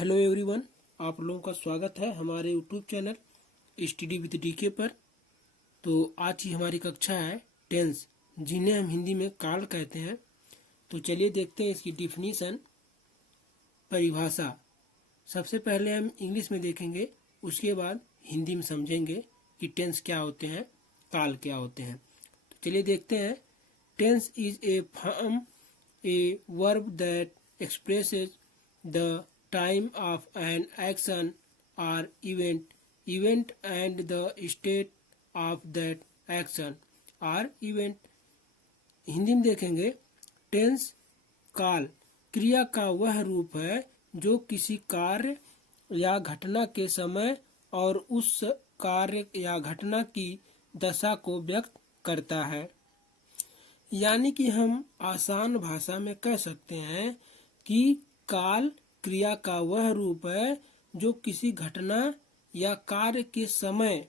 Hello everyone, आप लोगों का स्वागत है हमारे YouTube channel study with DK पर। तो आज की हमारी कक्षा है टेंस, जिन्हें हम हिंदी में काल कहते हैं। तो चलिए देखते हैं इसकी डिफिनीशन, परिभाषा। सबसे पहले हम इंग्लिश में देखेंगे, उसके बाद हिंदी में समझेंगे कि टेंस क्या होते हैं, काल क्या होते हैं। तो चलिए देखते हैं। Tense is a form, a verb that expresses the time of an action or event and the state of that action or event। Hindi में देखेंगे, टेंस काल क्रिया का वह रूप है जो किसी कार्य या घटना के समय और उस कार्य या घटना की दशा को व्यक्त करता है। यानी कि हम आसान भाषा में कह सकते हैं कि काल क्रिया का वह रूप है जो किसी घटना या कार्य के समय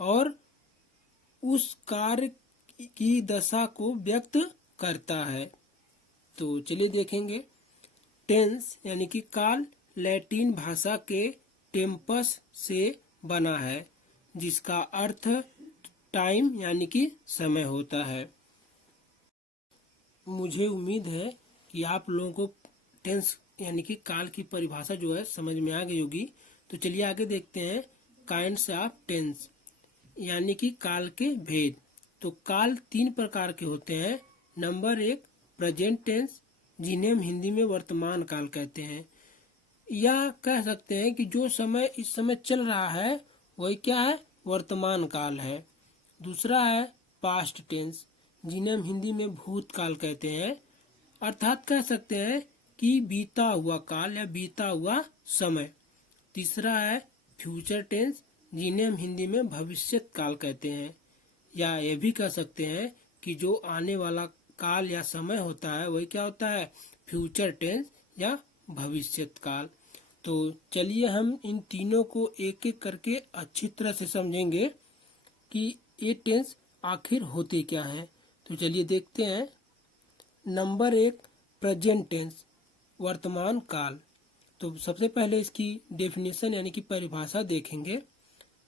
और उस कार्य की दशा को व्यक्त करता है। तो चलिए देखेंगे। टेंस यानी कि काल लैटिन भाषा के टेम्पस से बना है, जिसका अर्थ टाइम यानी कि समय होता है। मुझे उम्मीद है कि आप लोगों को टेंस यानी कि काल की परिभाषा जो है समझ में आ गई होगी। तो चलिए आगे देखते हैं। काइंड्स ऑफ टेंस यानी कि काल के भेद। तो काल 3 प्रकार के होते हैं। नंबर 1 प्रेजेंट टेंस, जिन्हें हम हिंदी में वर्तमान काल कहते हैं, या कह सकते हैं कि जो समय इस समय चल रहा है वही क्या है, वर्तमान काल है। दूसरा है पास्ट टेंस, जिन्हें हम हिंदी में भूतकाल कहते हैं, अर्थात कह सकते हैं कि बीता हुआ काल या बीता हुआ समय। तीसरा है फ्यूचर टेंस, जिन्हें हम हिंदी में भविष्यत काल कहते हैं, या यह भी कह सकते हैं कि जो आने वाला काल या समय होता है वही क्या होता है, फ्यूचर टेंस या भविष्यत काल। तो चलिए हम इन तीनों को एक एक करके अच्छी तरह से समझेंगे कि ये टेंस आखिर होते क्या हैं। तो चलिए देखते हैं। नंबर 1 प्रेजेंट टेंस, वर्तमान काल। तो सबसे पहले इसकी डेफिनेशन यानी कि परिभाषा देखेंगे।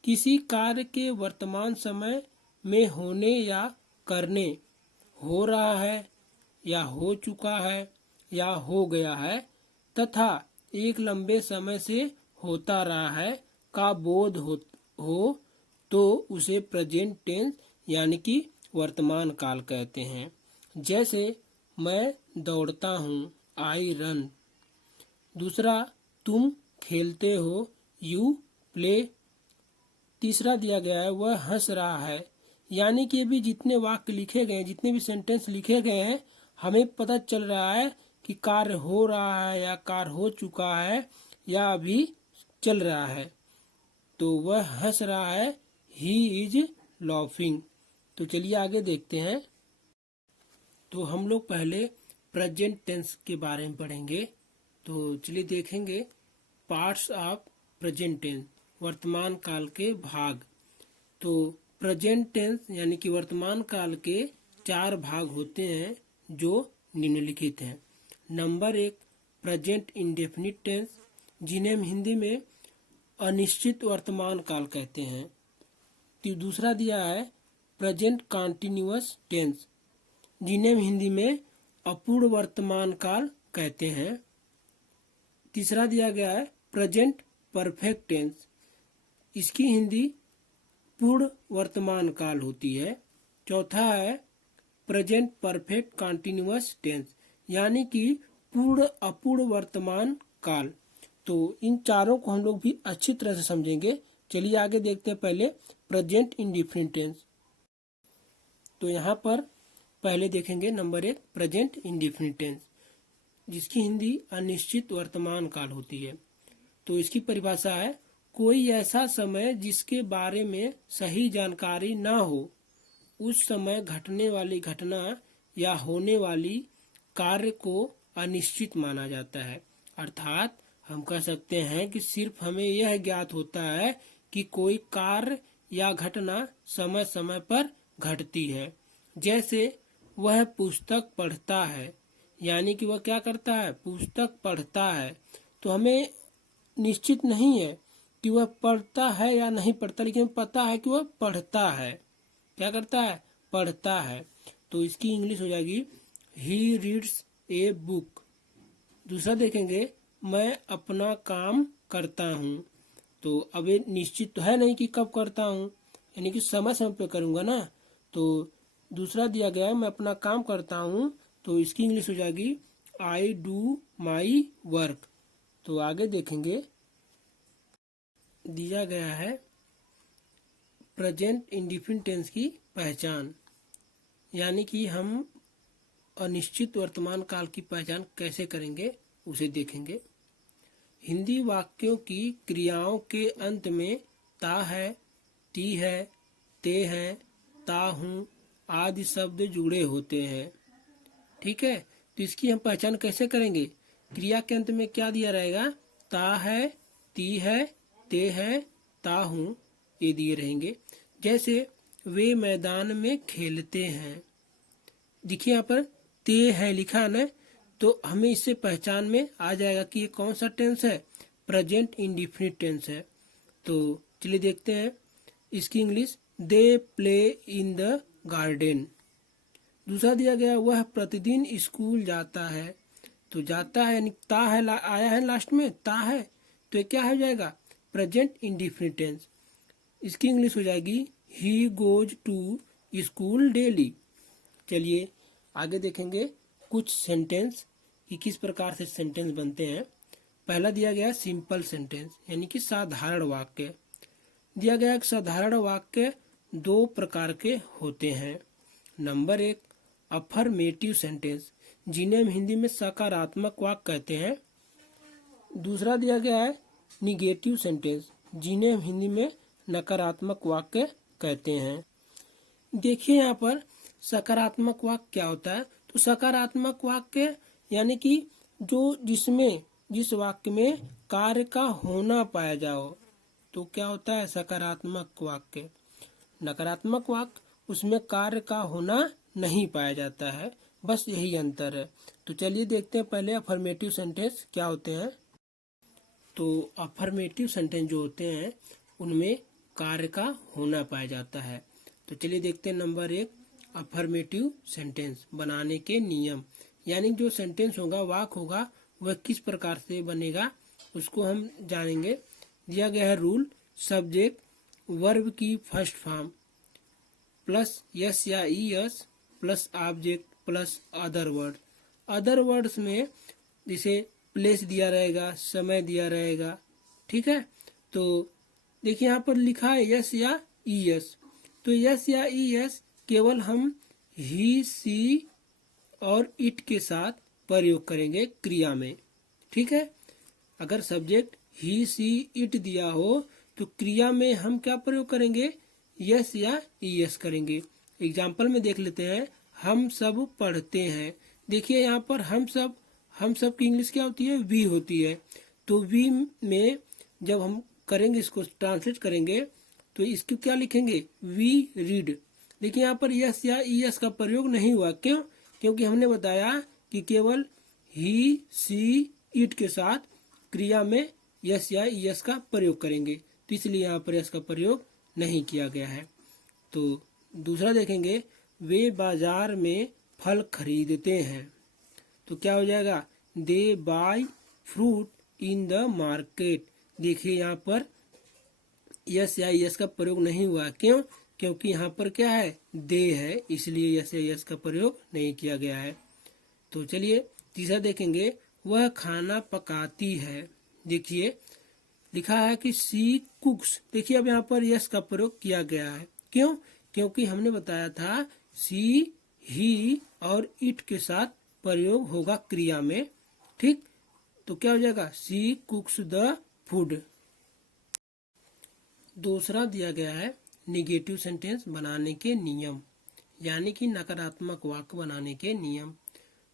किसी कार्य के वर्तमान समय में होने या करने, हो रहा है या हो चुका है या हो गया है तथा एक लंबे समय से होता रहा है का बोध हो तो उसे प्रेजेंट टेंस यानी कि वर्तमान काल कहते हैं। जैसे मैं दौड़ता हूँ, आई रन। दूसरा तुम खेलते हो, यू प्ले। तीसरा दिया गया है वह हंस रहा है। यानी कि भी जितने वाक्य लिखे गए, जितने भी सेंटेंस लिखे गए हैं, हमें पता चल रहा है कि कार्य हो रहा है या कार्य हो चुका है या अभी चल रहा है। तो वह हंस रहा है, ही इज लॉफिंग। तो चलिए आगे देखते हैं। तो हम लोग पहले प्रेजेंट टेंस के बारे में पढ़ेंगे। तो चलिए देखेंगे पार्ट्स ऑफ प्रेजेंट टेंस, वर्तमान काल के भाग। तो प्रेजेंट टेंस यानी कि वर्तमान काल के 4 भाग होते हैं जो निम्नलिखित हैं। नंबर 1 प्रेजेंट इंडेफिनिट टेंस, जिन्हें हम हिंदी में अनिश्चित वर्तमान काल कहते हैं। तो दूसरा दिया है प्रेजेंट कॉन्टिन्यूअस टेंस, जिन्हें हम हिंदी में अपूर्ण वर्तमान काल कहते हैं। तीसरा दिया गया है प्रेजेंट परफेक्ट टेंस, इसकी हिंदी पूर्ण वर्तमान काल होती है। चौथा है प्रेजेंट परफेक्ट कॉन्टिन्यूअस टेंस, यानी कि पूर्ण अपूर्ण वर्तमान काल। तो इन चारों को हम लोग भी अच्छी तरह से समझेंगे। चलिए आगे देखते हैं। पहले प्रेजेंट इंडेफिनिट टेंस। तो यहाँ पर पहले देखेंगे नंबर 1 प्रेजेंट इंडेफिनिट टेंस, जिसकी हिंदी अनिश्चित वर्तमान काल होती है। तो इसकी परिभाषा है कोई ऐसा समय जिसके बारे में सही जानकारी ना हो, उस समय घटने वाली घटना या होने वाली कार्य को अनिश्चित माना जाता है। अर्थात हम कह सकते हैं कि सिर्फ हमें यह ज्ञात होता है कि कोई कार्य या घटना समय समय पर घटती है। जैसे वह पुस्तक पढ़ता है, यानी कि वह क्या करता है, पुस्तक पढ़ता है। तो हमें निश्चित नहीं है कि वह पढ़ता है या नहीं पढ़ता, लेकिन पता है कि वह पढ़ता है। क्या करता है? पढ़ता है। तो इसकी इंग्लिश हो जाएगी ही रीड्स ए बुक। दूसरा देखेंगे, मैं अपना काम करता हूँ। तो अब ये निश्चित तो है नहीं कि कब करता हूँ, यानी कि समय समय पे करूँगा ना। तो दूसरा दिया गया है मैं अपना काम करता हूँ, तो इसकी इंग्लिश हो जाएगी आई डू माई वर्क। तो आगे देखेंगे, दिया गया है प्रेजेंट इंडिफिनिट टेंस की पहचान, यानी कि हम अनिश्चित वर्तमान काल की पहचान कैसे करेंगे उसे देखेंगे। हिंदी वाक्यों की क्रियाओं के अंत में ता है, ती है, ते है, ता हूँ आदि शब्द जुड़े होते हैं। ठीक है, तो इसकी हम पहचान कैसे करेंगे? क्रिया के अंत में क्या दिया रहेगा? ता है, ती है, ते है, ता हूँ, ये दिए रहेंगे। जैसे वे मैदान में खेलते हैं, देखिए यहाँ पर ते है लिखा है ना, तो हमें इससे पहचान में आ जाएगा कि ये कौन सा टेंस है? प्रेजेंट इंडिफिनिट टेंस है। तो चलिए देखते हैं इसकी English, they play in the garden. दूसरा दिया गया, वह प्रतिदिन स्कूल जाता है। तो जाता है यानी ता है आया है लास्ट में, ता है, तो ये क्या हो जाएगा? Present indefinite tense. इसकी इंग्लिश हो जाएगी he goes to school daily. चलिए आगे देखेंगे कुछ सेंटेंस कि किस प्रकार से सेंटेंस बनते हैं। पहला दिया गया सिंपल सेंटेंस, यानी कि साधारण वाक्य। दिया गया साधारण वाक्य दो प्रकार के होते हैं। नंबर 1, अफर्मेटिव सेंटेंस, जिन्हें हम हिंदी में सकारात्मक वाक्य कहते हैं। दूसरा दिया गया है निगेटिव सेंटेंस, जिन्हें हम हिंदी में नकारात्मक वाक्य कहते हैं। देखिए यहाँ पर सकारात्मक वाक्य क्या होता है? तो सकारात्मक वाक्य यानी कि जिस वाक्य में कार्य का होना पाया जाओ, तो क्या होता है? सकारात्मक वाक्य। नकारात्मक वाक्य उसमें कार्य का होना नहीं पाया जाता है, बस यही अंतर है। तो चलिए देखते हैं पहले अफर्मेटिव सेंटेंस क्या होते हैं। तो अफर्मेटिव सेंटेंस जो होते हैं उनमें कार्य का होना पाया जाता है। तो चलिए देखते हैं नंबर 1, अफर्मेटिव सेंटेंस बनाने के नियम, यानी जो सेंटेंस होगा, वाक्य होगा, वह किस प्रकार से बनेगा उसको हम जानेंगे। दिया गया है रूल, सब्जेक्ट वर्ब की फर्स्ट फॉर्म प्लस यस या E S plus object plus other word. Other words में जैसे प्लेस दिया रहेगा, समय दिया रहेगा। ठीक है, तो देखिए यहाँ पर लिखा है यस या ई एस, तो यस या ई एस केवल हम ही, सी और इट के साथ प्रयोग करेंगे क्रिया में। ठीक है, अगर सब्जेक्ट ही, सी, इट दिया हो तो क्रिया में हम क्या प्रयोग करेंगे? यस या ई एस करेंगे। एग्जाम्पल में देख लेते हैं, हम सब पढ़ते हैं। देखिए यहाँ पर हम सब की इंग्लिश क्या होती है? वी होती है। तो वी में जब हम करेंगे, इसको ट्रांसलेट करेंगे, तो इसको क्या लिखेंगे? We read. देखिए यहाँ पर यस या ई एस का प्रयोग नहीं हुआ, क्यों? क्योंकि हमने बताया कि केवल ही, सी, इट के साथ क्रिया में यस या ई एस का प्रयोग करेंगे, तो इसलिए यहाँ पर यस का प्रयोग नहीं किया गया है। तो दूसरा देखेंगे, वे बाजार में फल खरीदते हैं। तो क्या हो जाएगा? They buy fruit in the market. देखिए यहाँ पर यस या यस का प्रयोग नहीं हुआ, क्यों? क्योंकि यहाँ पर क्या है? दे है, इसलिए यस या यस का प्रयोग नहीं किया गया है। तो चलिए तीसरा देखेंगे, वह खाना पकाती है। देखिए लिखा है कि सी कुक्स। देखिए अब यहाँ पर यस का प्रयोग किया गया है, क्यों? क्योंकि हमने बताया था सी, ही और इट के साथ प्रयोग होगा क्रिया में। ठीक, तो क्या हो जाएगा? सी कुक्स द फूड। दूसरा दिया गया है निगेटिव सेंटेंस बनाने के नियम, यानी कि नकारात्मक वाक्य बनाने के नियम।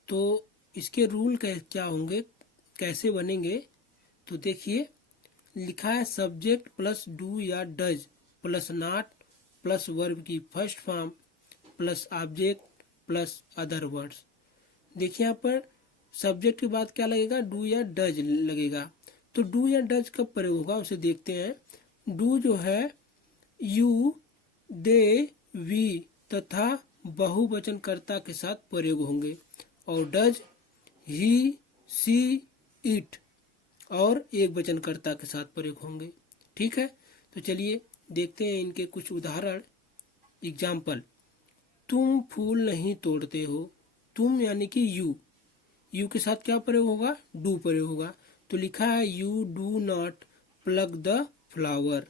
तो इसके रूल क्या होंगे, कैसे बनेंगे? तो देखिए लिखा है सब्जेक्ट प्लस डू या does plus not plus verb की first form plus object plus other words. देखिए यहाँ पर सब्जेक्ट के बाद क्या लगेगा? डू या डज लगेगा। तो डू या डज कब प्रयोग होगा उसे देखते हैं। डू जो है यू, दे, वी तथा बहुवचनकर्ता के साथ प्रयोग होंगे, और डज ही, सी, इट और एक वचनकर्ता के साथ प्रयोग होंगे। ठीक है, तो चलिए देखते हैं इनके कुछ उदाहरण। एग्जाम्पल, तुम फूल नहीं तोड़ते हो। तुम यानी कि यू के साथ क्या प्रयोग होगा? डू प्रयोग होगा। तो लिखा है you do not plug the flower.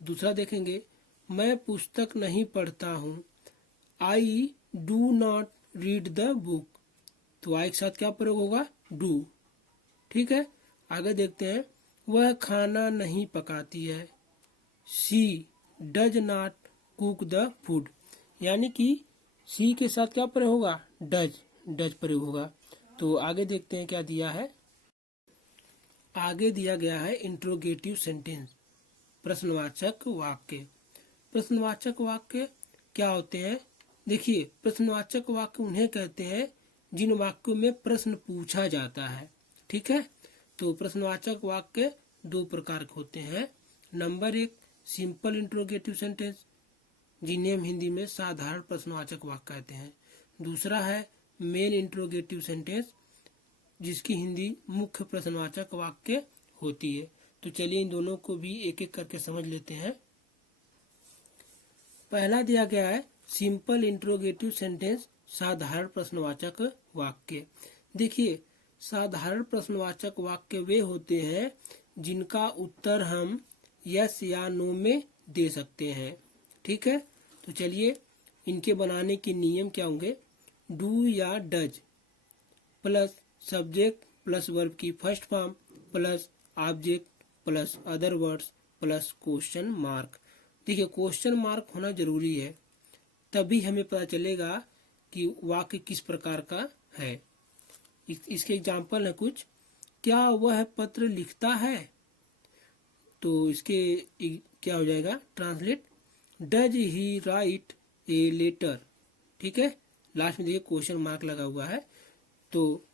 दूसरा देखेंगे, मैं पुस्तक नहीं पढ़ता हूँ। I do not read the book. तो आई के साथ क्या प्रयोग होगा? डू। ठीक है, आगे देखते हैं, वह खाना नहीं पकाती है। She does not cook the food. यानी कि सी के साथ क्या प्रयोग होगा? डज प्रयोग होगा। तो आगे देखते हैं क्या दिया है। आगे दिया गया है इंट्रोगेटिव सेंटेंस, प्रश्नवाचक वाक्य। प्रश्नवाचक वाक्य क्या होते हैं? देखिए, प्रश्नवाचक वाक्य उन्हें कहते हैं जिन वाक्यों में प्रश्न पूछा जाता है। ठीक है, तो प्रश्नवाचक वाक्य दो प्रकार के होते हैं। नंबर 1 सिंपल इंट्रोगेटिव सेंटेंस, जिन्हें हम हिंदी में साधारण प्रश्नवाचक वाक्य कहते हैं। दूसरा है मेन इंट्रोगेटिव सेंटेंस, जिसकी हिंदी मुख्य प्रश्नवाचक वाक्य होती है। तो चलिए इन दोनों को भी एक एक करके समझ लेते हैं। पहला दिया गया है सिंपल इंट्रोगेटिव सेंटेंस, साधारण प्रश्नवाचक वाक्य। देखिए, साधारण प्रश्नवाचक वाक्य वे होते हैं जिनका उत्तर हम यस या नो में दे सकते हैं। ठीक है, तो चलिए इनके बनाने के नियम क्या होंगे। डू या does plus subject plus verb की first form plus object plus other words plus question mark. देखिए, क्वेश्चन मार्क होना जरूरी है, तभी हमें पता चलेगा कि वाक्य किस प्रकार का है। इसके एग्जाम्पल है कुछ। क्या वह पत्र लिखता है? तो इसके क्या हो जाएगा translate, does he write a letter. ठीक है, लास्ट में देखिए क्वेश्चन मार्क लगा हुआ है, तो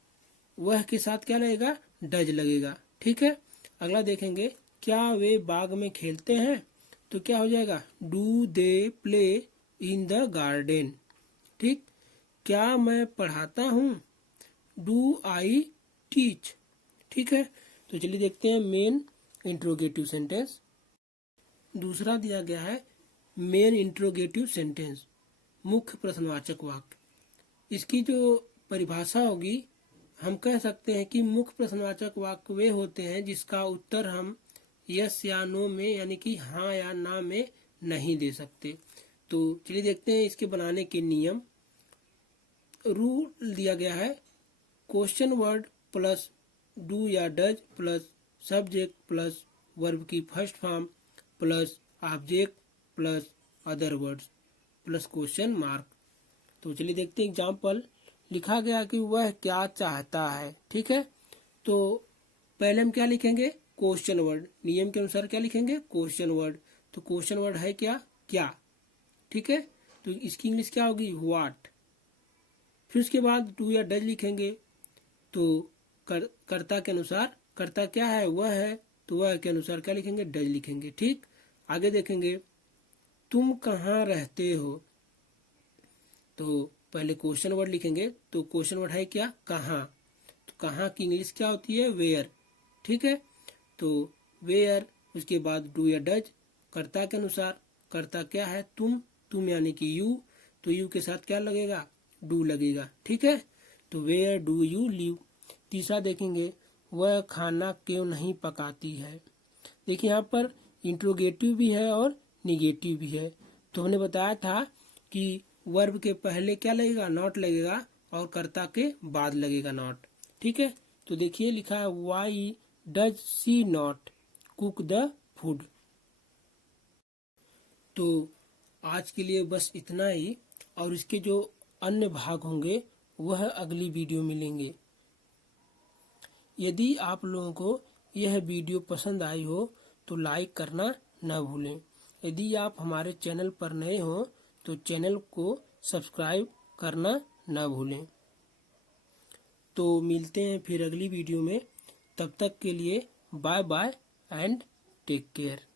वह के साथ क्या लगेगा? डज लगेगा। ठीक है, अगला देखेंगे, क्या वे बाग में खेलते हैं? तो क्या हो जाएगा? Do they play in the garden. ठीक, क्या मैं पढ़ाता हूँ? Do I teach. ठीक है, तो चलिए देखते हैं मेन इंट्रोगेटिव सेंटेंस। दूसरा दिया गया है मेन इंट्रोगेटिव सेंटेंस, मुख्य प्रश्नवाचक वाक्य। इसकी जो परिभाषा होगी, हम कह सकते हैं कि मुख्य प्रश्नवाचक वाक्य वे होते हैं जिसका उत्तर हम यस या नो में यानी कि हाँ या ना में नहीं दे सकते। तो चलिए देखते हैं इसके बनाने के नियम। रूल दिया गया है, क्वेश्चन वर्ड प्लस डू या does plus subject plus verb की first form plus object plus other words plus question mark. तो चलिए देखते हैं एग्जाम्पल। लिखा गया कि वह क्या चाहता है। ठीक है, तो पहले हम क्या लिखेंगे? Question word. नियम के अनुसार क्या लिखेंगे? Question word. तो क्वेश्चन वर्ड है क्या। ठीक है, तो इसकी इंग्लिश क्या होगी? व्हाट। फिर उसके बाद डू या डज लिखेंगे, तो कर्ता के अनुसार, कर्ता क्या है? वह है, तो वह के अनुसार क्या लिखेंगे? डज लिखेंगे। ठीक, आगे देखेंगे, तुम कहाँ रहते हो? तो पहले क्वेश्चन वर्ड लिखेंगे, तो क्वेश्चन वर्ड है क्या? कहाँ। तो कहाँ की इंग्लिश क्या होती है? वेयर। ठीक है, तो वेयर। उसके बाद डू या डज, कर्ता के अनुसार, कर्ता क्या है? तुम यानी कि यू, तो यू के साथ क्या लगेगा? डू लगेगा। ठीक है, तो वेयर डू यू लिव। तीसरा देखेंगे, वह खाना क्यों नहीं पकाती है? देखिए, यहाँ पर इंट्रोगेटिव भी है और निगेटिव भी है। तो हमने बताया था कि वर्ब के पहले क्या लगेगा? नॉट लगेगा, और कर्ता के बाद लगेगा नॉट। ठीक है, तो देखिए लिखा है, why does she not cook the food. तो आज के लिए बस इतना ही, और इसके जो अन्य भाग होंगे वह अगली वीडियो में लेंगे। यदि आप लोगों को यह वीडियो पसंद आई हो तो लाइक करना न भूलें। यदि आप हमारे चैनल पर नए हो तो चैनल को सब्सक्राइब करना न भूलें। तो मिलते हैं फिर अगली वीडियो में, तब तक के लिए bye bye and take care.